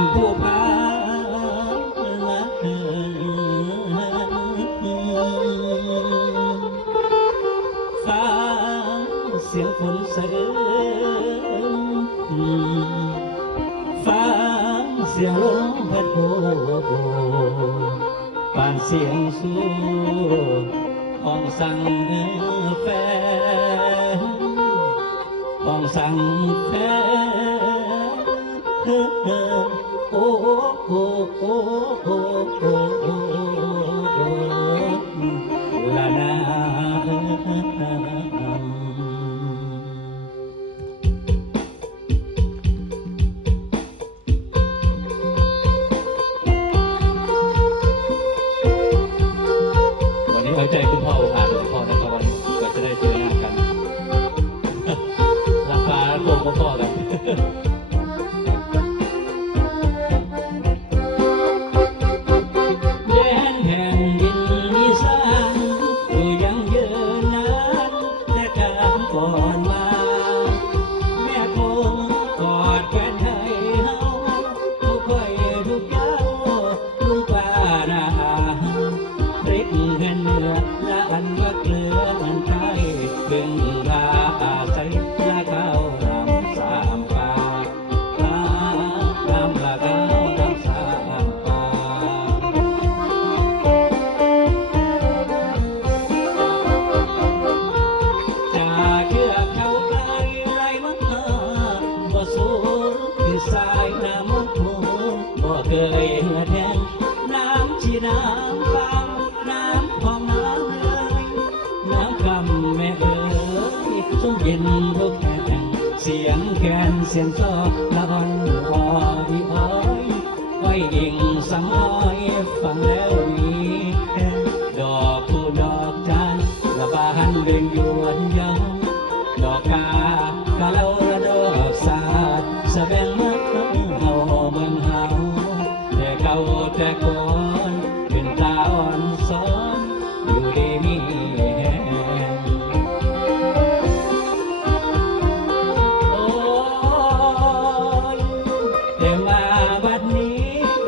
ำผู้พาฟ้าเสียงฝนสะอื้นฟ้าเสียงลมพัดโผปานเสียงสู้ห้องสั่งแฟนห้องสั่งแฟนโอ้โอ้โอ้โอ้โอ้ลานาเอาใจคุณพ่อผ่านคุณพ่อนะครับวันนี้ก็จะได้เจอหน้ากันราคาโกงพ่อเลยแดนแห่งดินอีสานอยู่ยังเยืนนานแต่การก่อนมาแม่คงกอดแฟนให้เฮาทุกค่อยทุกเย้าลุงป้านาริกเงินเนื้อและอันว่าเกลืออันไทยเพิ่งลาใส่ละข้าวรำสามปากรำละข้าวรำสามปากจากเชือกเขาไกลไรมันบ่สูงคือสายน้ำมันทุ่งบ่เคยเหือแทนน้ำชีน้ำฟังน้ำของน้ำเลยน้ำคำแม่เอ๋ยช่วงเย็นทุกแห่งเสียงแคนเสียงซอละอ่อนอ่อนอ้อยไว้ยิงสังอ้อยฟังแล้วมีดอกผู้ดอกจันละบานเบ่งยวนยังดอกกากะเล่าระดอกสาดสะแบงมัดเฮาเมืองเฮาแต่เก่าแต่ก่อนเป็นตาอ่อนซ้อนอยู่ดีมีแหงโอ้ยแต่มาบัดนี้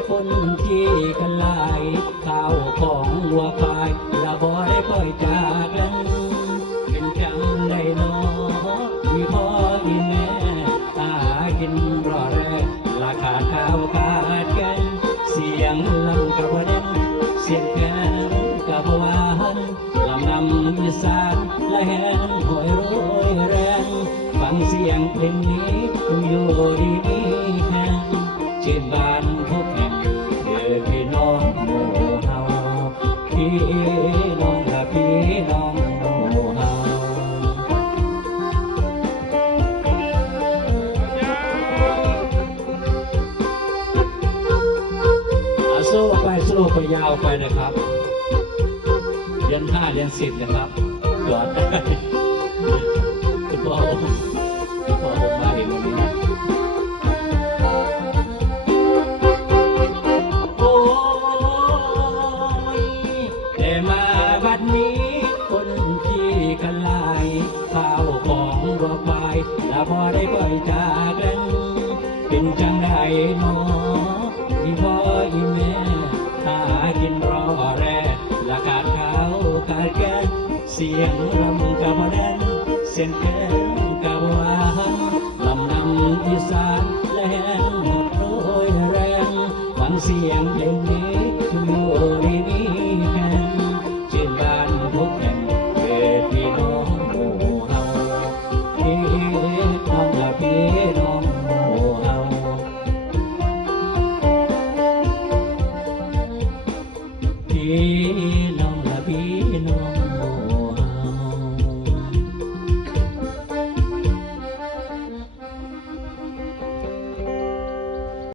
คนที่กันหลายข้าวของวัวควายละบ่ได้ปล่อยจากกันเป็นจังได้นอมีพ่อมีแม่ตากินรอแรกราคาข้าวขาดกันเสียงลำกับเด่นเสียงแก้มกับหวานลำนำอีสานและแหงหอยโรยแรงฟังเสียงเพลงนี้อยู่ดีมีแห่งเช่นบ้านพบแห่งเดือพี่น้องหมู่เฮาพี่น้องและพี่น้องหมู่เฮาสโลว์ไปสโลว์ไปยาวไปนะครับเดือน5เดือน10นะครับกอดได้คุณพ่อผมมาเห็นวันนี้โอ้ยแต่มาบัดนี้คนที่กันหลายข้าวของวัวควายและพอได้ปล่อยจากกันเป็นจังไดหนอมีพ่ออีแม่หากินรอแร่ละขาดข้าวขาดแกงเสียงรำกับแดนเสียงแก้มกับหวานลำนำอีสานและแหงหมดโรยแรงฟังเสียงเพลงนี้